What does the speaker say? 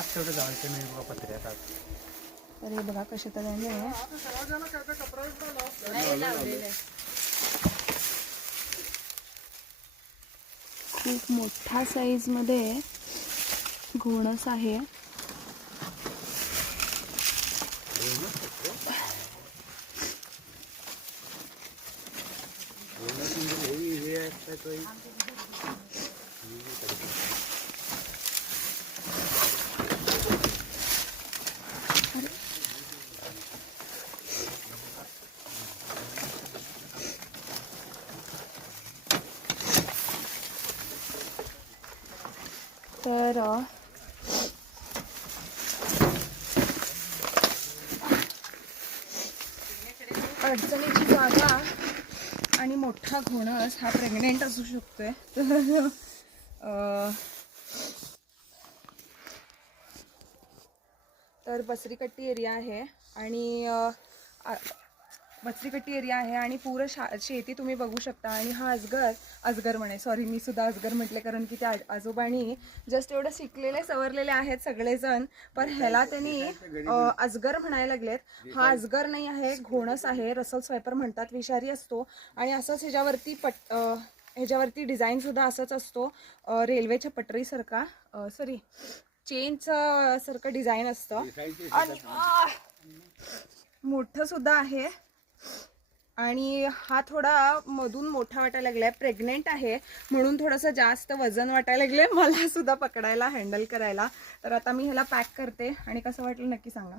आज तेवढं जायचं नाही बघा पत्र्यात आज. तर हे बघा कसे तऱ्हेने खूप मोठ्या साईज मध्ये घोणस आहे. तर अडचणीची जागा आणि मोठा घोणस हा प्रेग्नेंट असू शकतोय. तर बसरीकट्टी एरिया आहे आणि बसरीकट्टी एरिया आहे आणि पूर्ण शेती तुम्ही बघू शकता. आणि हा अजगर म्हणे, सॉरी मी सुद्धा अजगर म्हटले कारण की त्या आजोबांनी जस्ट एवढं शिकलेले सवरलेले आहेत सगळेजण, पण ह्याला त्यांनी अजगर म्हणायला लागलेत. हा अजगर नाही आहे, घोणस आहे. रसल स्वायपर म्हणतात, विषारी असतो. आणि असंच ह्याच्यावरती डिझाईन सुद्धा असंच असतो, रेल्वेच्या पटरीसारखा, सॉरी चेनचं सारखं डिझाईन असतं. आणि मोठं सुद्धा आहे. आणि हा थोडा मधून मोठा वाटायला लागलाय, प्रेग्नेंट आहे म्हणून थोडंसं जास्त वजन वाटायला लागले मला सुद्धा पकडायला, हँडल करायला. तर आता मी ह्याला पॅक करते आणि कसं वाटलं नक्की सांगा.